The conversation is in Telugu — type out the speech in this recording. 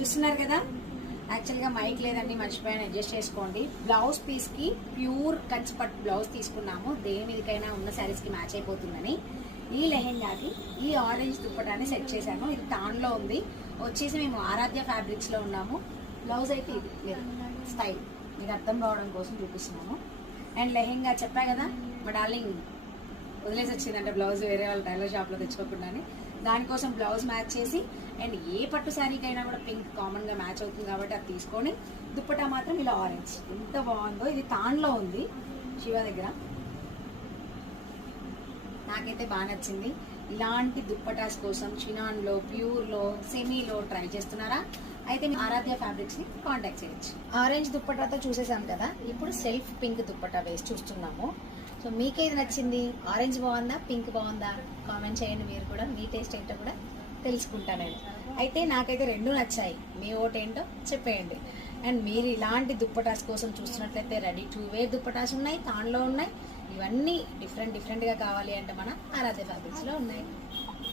చూస్తున్నారు కదా, యాక్చువల్గా మైక్ లేదండి, మర్చిపోయాను, అడ్జస్ట్ చేసుకోండి. బ్లౌజ్ పీస్కి ప్యూర్ కంచిపట్టు బ్లౌజ్ తీసుకున్నాము, దేని మీదకైనా ఉన్న శారీస్కి మ్యాచ్ అయిపోతుందని. ఈ లెహెంగాకి ఈ ఆరెంజ్ దుప్పటాన్ని సెట్ చేశాను. ఇది టాన్లో ఉంది. వచ్చేసి మేము ఆరాధ్య ఫ్యాబ్రిక్స్లో ఉన్నాము. బ్లౌజ్ అయితే ఇది లేదు, స్టైల్ మీకు అర్థం కావడం కోసం చూపిస్తున్నాము. అండ్ లెహెంగా చెప్పా కదా, మా డార్లింగ్ వదిలేసి వచ్చిందంటే బ్లౌజ్ వేరే వాళ్ళ టైలర్ షాప్లో తెచ్చుకోకుండానే. దానికోసం బ్లౌజ్ మ్యాచ్ చేసి, అండ్ ఏ పట్టు శారీకైనా కూడా పింక్ కామన్గా మ్యాచ్ అవుతుంది కాబట్టి అది తీసుకొని, దుప్పటా మాత్రం ఇలా ఆరెంజ్. ఎంత బాగుందో. ఇది తాన్లో ఉంది శివ దగ్గర, నాకైతే బాగా నచ్చింది. ఇలాంటి దుప్పటాస్ కోసం చినాన్లో, ప్యూర్లో, సెమీలో ట్రై చేస్తున్నారా? అయితే మీ ఆరాధ్య ఫ్యాబ్రిక్స్ని కాంటాక్ట్ చేయొచ్చు. ఆరెంజ్ దుప్పటాతో చూసేసాం కదా, ఇప్పుడు సెల్ఫ్ పింక్ దుప్పటా వేసి చూస్తున్నాము. సో మీకేది నచ్చింది? ఆరెంజ్ బాగుందా, పింక్ బాగుందా? కామెంట్ చేయండి. మీరు కూడా మీ టేస్ట్ ఏంటో కూడా తెలుసుకుంటా నేను. అయితే నాకైతే రెండు నచ్చాయి, మీ ఓట్ ఏంటో చెప్పేయండి. అండ్ మీరు ఇలాంటి దుప్పటాస్ కోసం చూస్తున్నట్లయితే రెడీ టు వేర్ దుప్పటాస్ ఉన్నాయి, తాన్లో ఉన్నాయి. ఇవన్నీ డిఫరెంట్గా కావాలి అంటే మన ఆరాధ్య ఫ్యాబ్రిక్స్లో ఉన్నాయి.